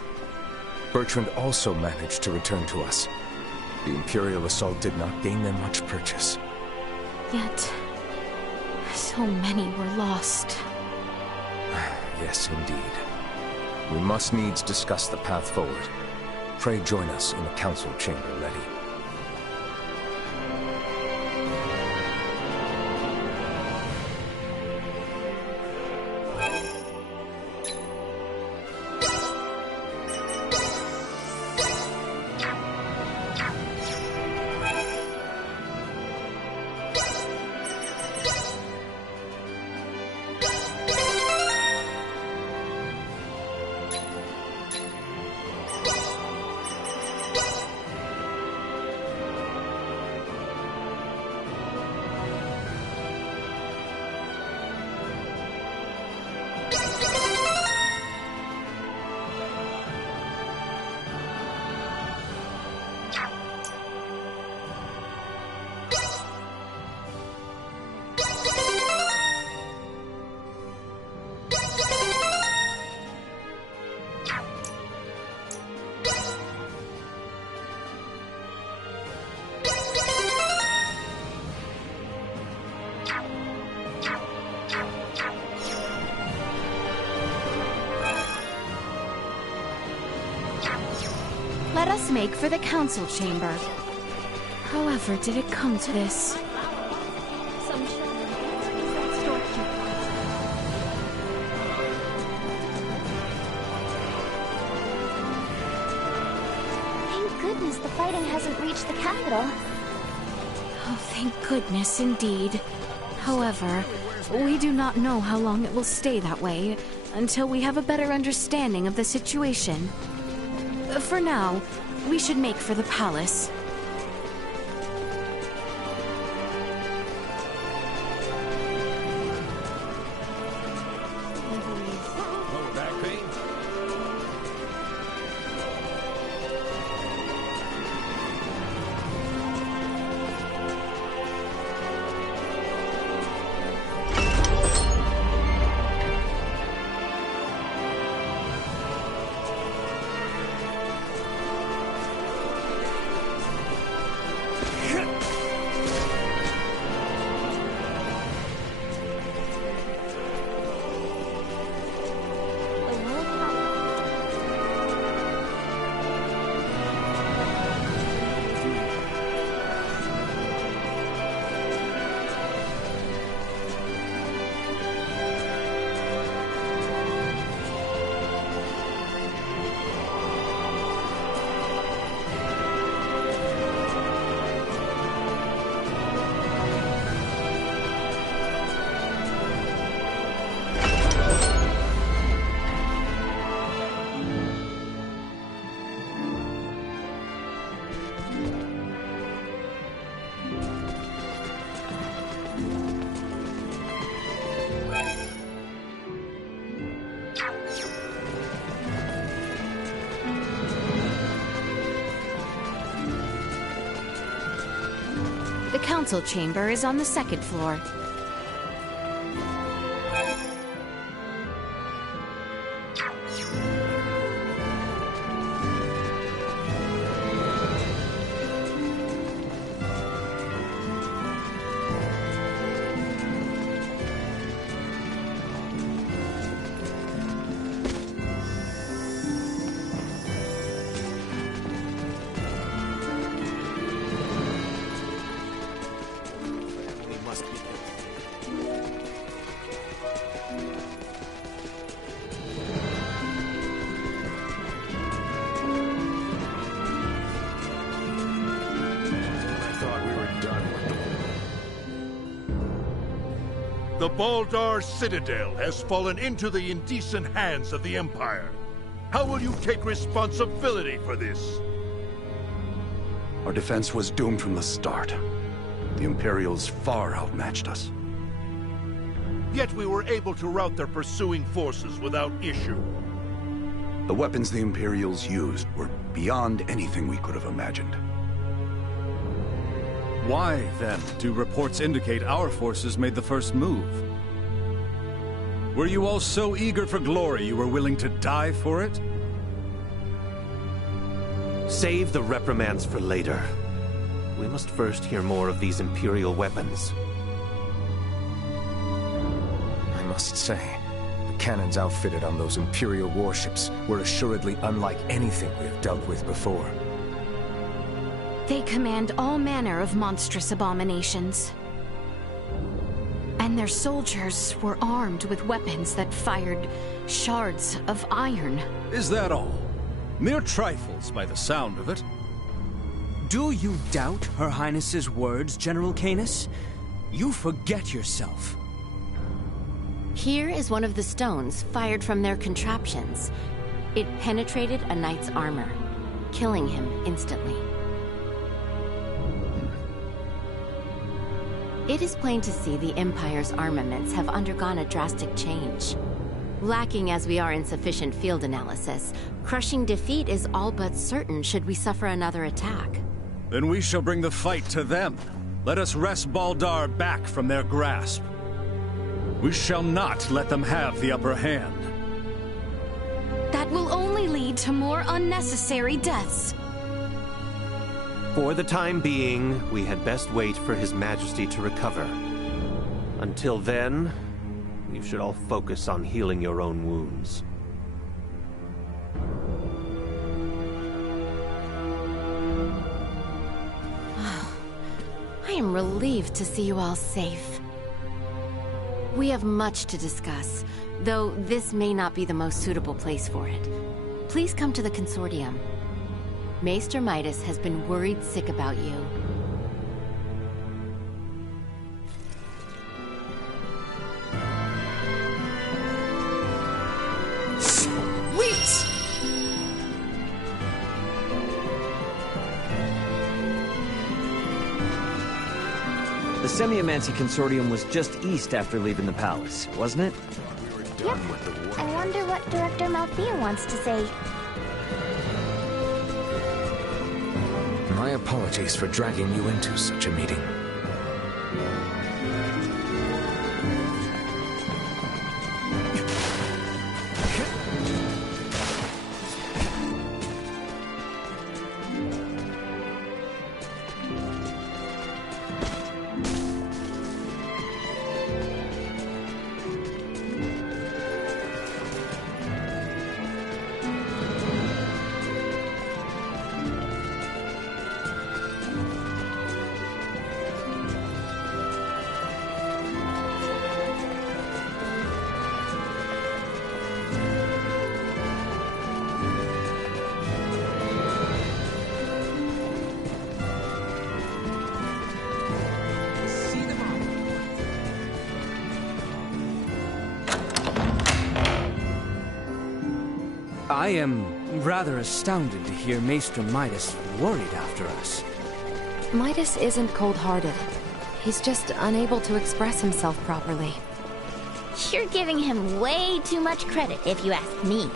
Bertrand also managed to return to us. The Imperial assault did not gain them much purchase. Yet, so many were lost. Yes, indeed. We must needs discuss the path forward. Pray join us in the council chamber, Letty. Let us make for the council chamber. However did it come to this? Thank goodness the fighting hasn't reached the capital. Oh, thank goodness indeed. However, we do not know how long it will stay that way until we have a better understanding of the situation. For now, we should make for the palace. The council chamber is on the second floor. The Baldar Citadel has fallen into the indecent hands of the Empire. How will you take responsibility for this? Our defense was doomed from the start. The Imperials far outmatched us. Yet we were able to rout their pursuing forces without issue. The weapons the Imperials used were beyond anything we could have imagined. Why, then, do reports indicate our forces made the first move? Were you all so eager for glory you were willing to die for it? Save the reprimands for later. We must first hear more of these Imperial weapons. I must say, the cannons outfitted on those Imperial warships were assuredly unlike anything we have dealt with before. They command all manner of monstrous abominations. And their soldiers were armed with weapons that fired shards of iron. Is that all? Mere trifles by the sound of it. Do you doubt Her Highness's words, General Canis? You forget yourself. Here is one of the stones fired from their contraptions. It penetrated a knight's armor, killing him instantly. It is plain to see the Empire's armaments have undergone a drastic change. Lacking as we are in sufficient field analysis, crushing defeat is all but certain should we suffer another attack. Then we shall bring the fight to them. Let us wrest Baldar back from their grasp. We shall not let them have the upper hand. That will only lead to more unnecessary deaths. For the time being, we had best wait for His Majesty to recover. Until then, you should all focus on healing your own wounds. I am relieved to see you all safe. We have much to discuss, though this may not be the most suitable place for it. Please come to the Consortium. Maester Midas has been worried sick about you. Semiomancy Consortium was just east after leaving the palace, wasn't it? Yep. I wonder what Director Malthea wants to say. My apologies for dragging you into such a meeting. I am rather astounded to hear Maester Midas worried after us. Midas isn't cold-hearted. He's just unable to express himself properly. You're giving him way too much credit, if you ask me.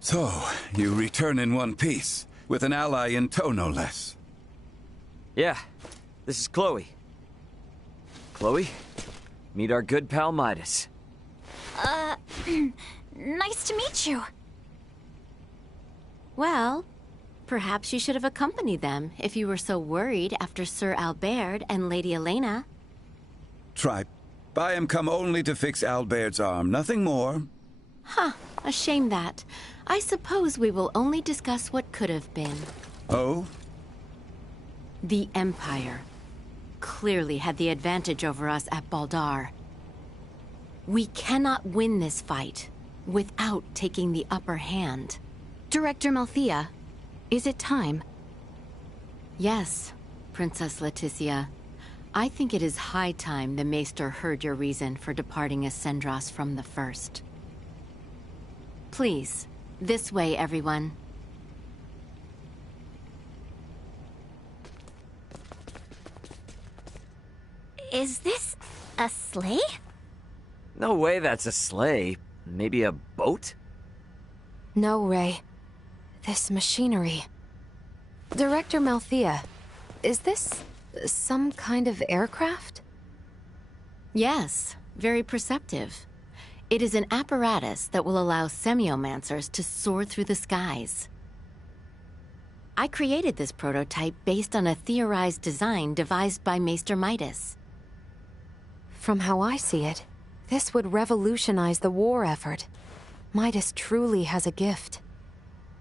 So, you return in one piece, with an ally in tow, no less. Yeah, this is Chloe. Chloe, meet our good pal Midas. Nice to meet you. Well, perhaps you should have accompanied them if you were so worried after Sir Albert and Lady Elena. Tripe, I am come only to fix Albert's arm, nothing more. Huh, a shame that. I suppose we will only discuss what could have been. Oh? The Empire clearly had the advantage over us at Baldar. We cannot win this fight without taking the upper hand. Director Malthea, is it time? Yes, Princess Leticia. I think it is high time the Maester heard your reason for departing Ascendros from the first. Please, this way, everyone. Is this a sleigh? No way that's a sleigh. Maybe a boat? No, Ray. This machinery. Director Malthea, is this some kind of aircraft? Yes, very perceptive. It is an apparatus that will allow semiomancers to soar through the skies. I created this prototype based on a theorized design devised by Maester Midas. From how I see it, this would revolutionize the war effort. Midas truly has a gift.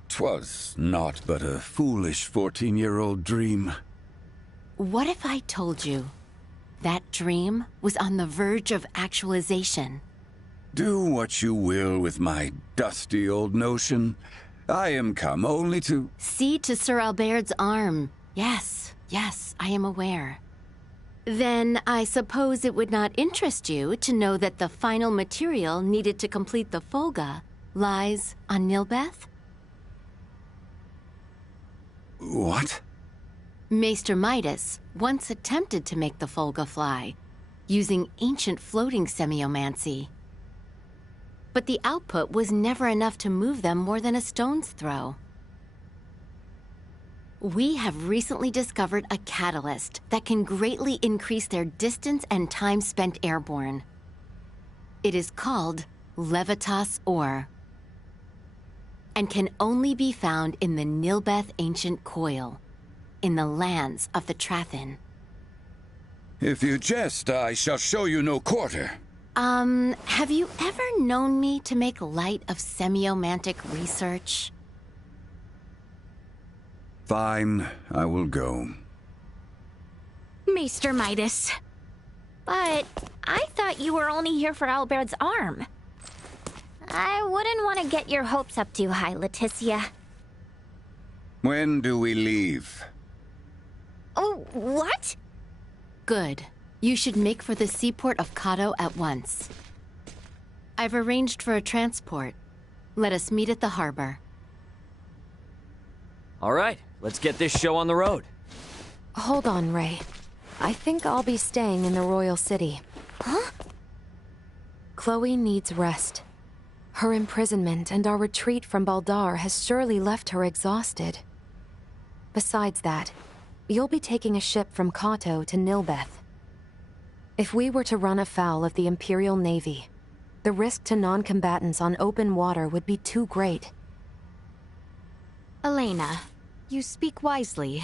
'Twas naught but a foolish 14-year-old dream. What if I told you that dream was on the verge of actualization? Do what you will with my dusty old notion. I am come only to... See to Sir Albert's arm. Yes, I am aware. Then I suppose it would not interest you to know that the final material needed to complete the Folga lies on Nilbeth? What? Maester Midas once attempted to make the Folga fly, using ancient floating semiomancy. But the output was never enough to move them more than a stone's throw. We have recently discovered a catalyst that can greatly increase their distance and time spent airborne. It is called Levitas ore, and can only be found in the Nilbeth Ancient Coil, in the lands of the Trathin. If you jest, I shall show you no quarter. Have you ever known me to make light of semiomantic research? Fine, I will go. Maester Midas. But I thought you were only here for Albert's arm. I wouldn't want to get your hopes up too high, Leticia. When do we leave? Oh, what? Good. You should make for the seaport of Kato at once. I've arranged for a transport. Let us meet at the harbor. All right, let's get this show on the road. Hold on, Ray. I think I'll be staying in the Royal City. Huh? Chloe needs rest. Her imprisonment and our retreat from Baldar has surely left her exhausted. Besides that, you'll be taking a ship from Kato to Nilbeth. If we were to run afoul of the Imperial Navy, the risk to non-combatants on open water would be too great. Elena, you speak wisely.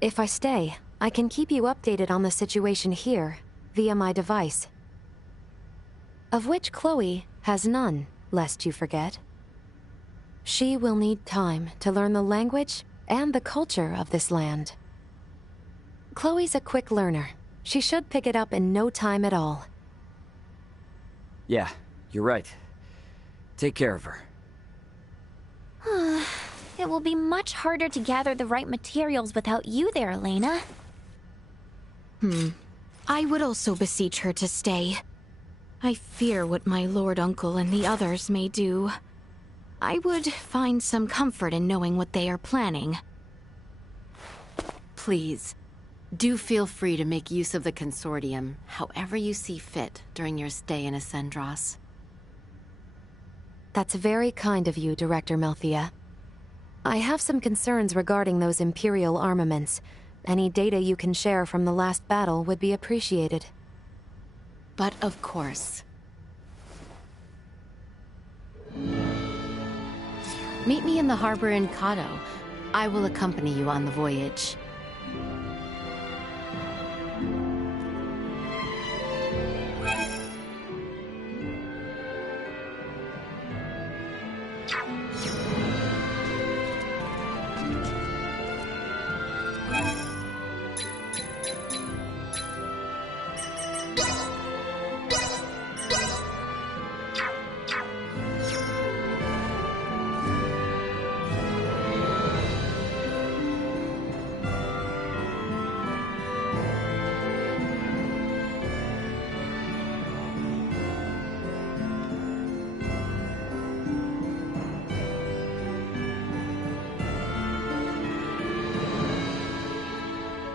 If I stay, I can keep you updated on the situation here, via my device. Of which Chloe has none, lest you forget. She will need time to learn the language and the culture of this land. Chloe's a quick learner. She should pick it up in no time at all. Yeah, you're right. Take care of her. It will be much harder to gather the right materials without you there, Elena. I would also beseech her to stay. I fear what my lord uncle and the others may do. I would find some comfort in knowing what they are planning. Please, do feel free to make use of the Consortium however you see fit during your stay in Ascendros. That's very kind of you, Director Melthia. I have some concerns regarding those Imperial armaments. Any data you can share from the last battle would be appreciated. But of course. Meet me in the harbor in Kato. I will accompany you on the voyage.